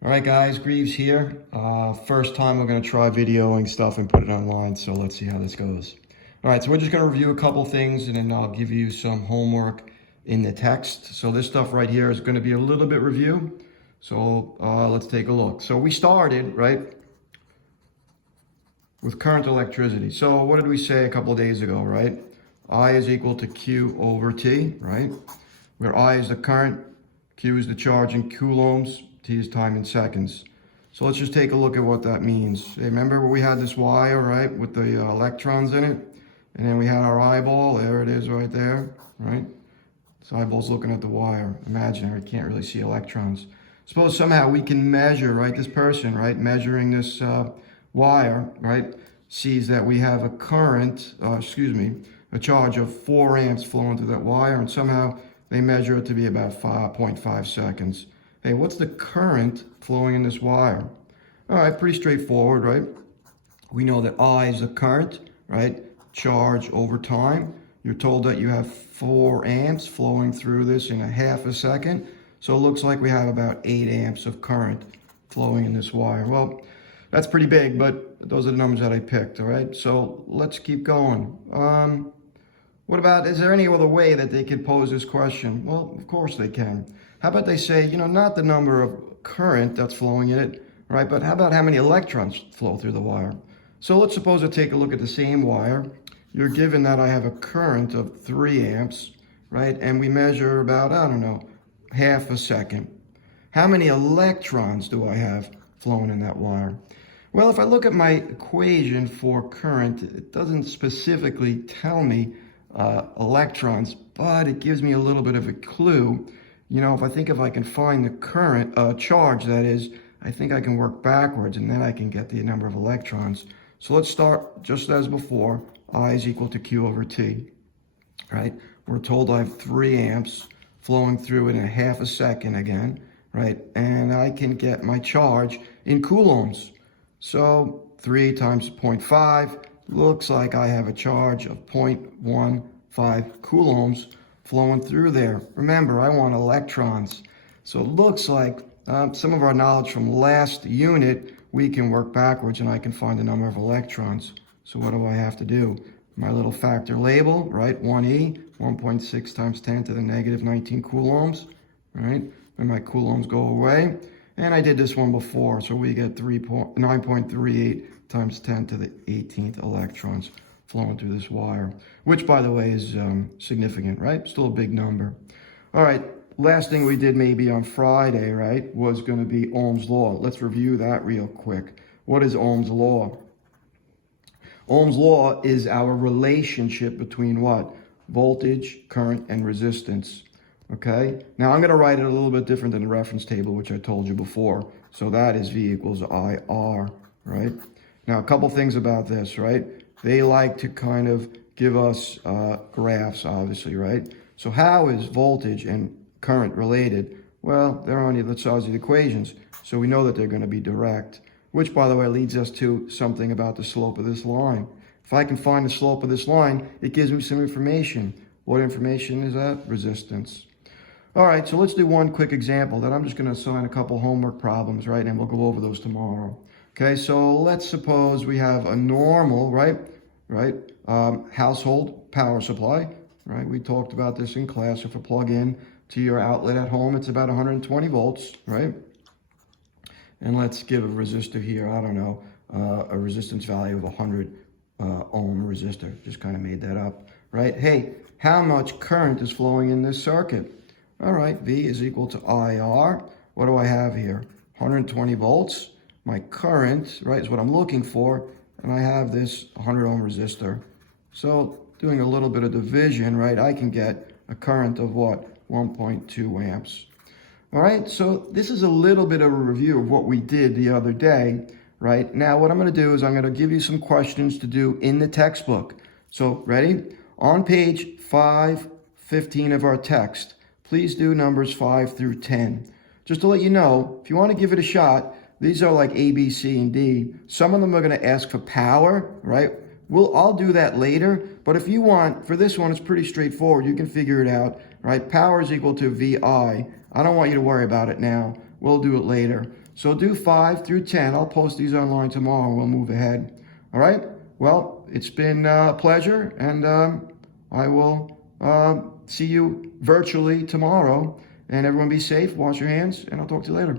All right, guys, Greaves here. First time we're going to try videoing stuff and put it online, so let's see how this goes. All right, so we're just going to review a couple things, and then I'll give you some homework in the text. So this stuff right here is going to be a little bit review. So let's take a look. So we started, right, with current electricity. So what did we say a couple of days ago, right? I is equal to Q over T, right? Where I is the current, Q is the charge in coulombs, T is time in seconds. So let's just take a look at what that means. Hey, remember we had this wire, right, with the electrons in it? And then we had our eyeball, there it is right there, right? This eyeball's looking at the wire, imaginary, can't really see electrons. Suppose somehow we can measure, right, this person, right, measuring this wire, right, sees that we have a current, a charge of 4 amps flowing through that wire, and somehow they measure it to be about 5.5 seconds. Hey, what's the current flowing in this wire? All right, pretty straightforward, right? We know that I is the current, right? Charge over time. You're told that you have 4 amps flowing through this in a half a second. So it looks like we have about 8 amps of current flowing in this wire. Well, that's pretty big, but those are the numbers that I picked, all right? So let's keep going. What about, is there any other way that they could pose this question? Well, of course they can. How about they say, not the number of current that's flowing in it, right? But how about how many electrons flow through the wire? So let's suppose I take a look at the same wire. You're given that I have a current of 3 amps, right? And we measure about, I don't know, half a second. How many electrons do I have flowing in that wire? Well, if I look at my equation for current, it doesn't specifically tell me electrons, but it gives me a little bit of a clue. If I can find the current, charge that is, I think I can work backwards and then I can get the number of electrons. So let's start just as before. I is equal to Q over T, right? We're told I have 3 amps flowing through it in a half a second again, right? And I can get my charge in coulombs. So 3 times 0.5 looks like I have a charge of 0.15 coulombs flowing through there. Remember, I want electrons. So it looks like some of our knowledge from last unit, we can work backwards and I can find the number of electrons. So what do I have to do? My little factor label, right? 1e, 1.6 times 10 to the negative 19 coulombs, right? And my coulombs go away. And I did this one before, so we get 9.38 times 10 to the 18th electrons flowing through this wire, which, by the way, is significant, right? Still a big number. All right, last thing we did maybe on Friday, right, was going to be Ohm's Law. Let's review that real quick. What is Ohm's Law? Ohm's Law is our relationship between what? Voltage, current, and resistance. Okay, now I'm going to write it a little bit different than the reference table, which I told you before. So that is V equals IR, right? Now, a couple things about this, right? They like to kind of give us graphs, obviously, right? So how is voltage and current related? Well, they're on the sides of the equations, so we know that they're going to be direct, which, by the way, leads us to something about the slope of this line. If I can find the slope of this line, it gives me some information. What information is that? Resistance. All right, so let's do one quick example that I'm just going to assign a couple homework problems, right? And we'll go over those tomorrow. Okay, so let's suppose we have a normal, household power supply, right? We talked about this in class. If I plug in to your outlet at home, it's about 120 volts, right? And let's give a resistor here, I don't know, a resistance value of 100 ohm resistor. Just kind of made that up, right? Hey, how much current is flowing in this circuit? All right, V is equal to IR. What do I have here? 120 volts. My current, right, is what I'm looking for. And I have this 100 ohm resistor. So doing a little bit of division, right, I can get a current of what? 1.2 amps. All right, so this is a little bit of a review of what we did the other day, right? Now, what I'm going to do is I'm going to give you some questions to do in the textbook. So, ready? On page 515 of our text, please do numbers 5 through 10. Just to let you know, if you want to give it a shot, these are like A, B, C, and D. Some of them are going to ask for power, right? I'll do that later, but if you want, for this one, it's pretty straightforward. You can figure it out, right? Power is equal to VI. I don't want you to worry about it now. We'll do it later. So do 5 through 10. I'll post these online tomorrow. We'll move ahead. All right? Well, it's been a pleasure, and I will see you virtually tomorrow. And everyone be safe, wash your hands, and I'll talk to you later.